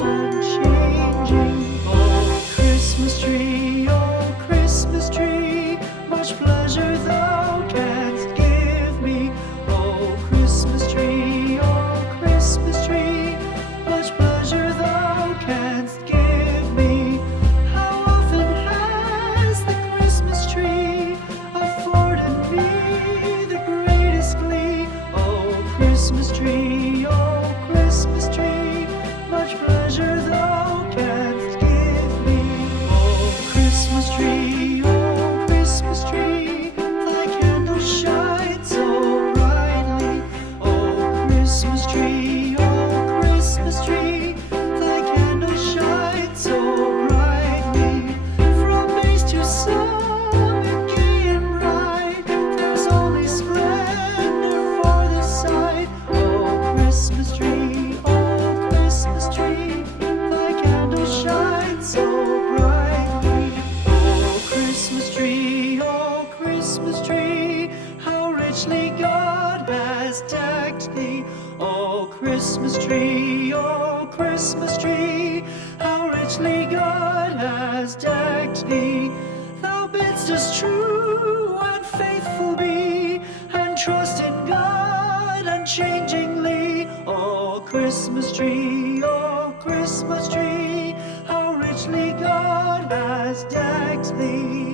unchanging. Oh Christmas tree, much pleasure thou canst give me. Oh Christmas tree, much pleasure thou canst give me. How often has the Christmas tree afforded me the greatest glee? Oh Christmas tree, much pleasure thou canst give me. Oh Christmas tree, thy candles shine so brightly. Oh Christmas tree, thy candles shine so brightly. From base to summit, gay and bright, there's only splendor for the sight. Oh Christmas tree, thy candles shine so brightly. Oh Christmas tree, how richly God has decked thee. Oh Christmas tree, how richly God has decked thee. Thou bidst us true and faithful be, and trust in God unchangingly. Oh Christmas tree, how richly God has decked thee.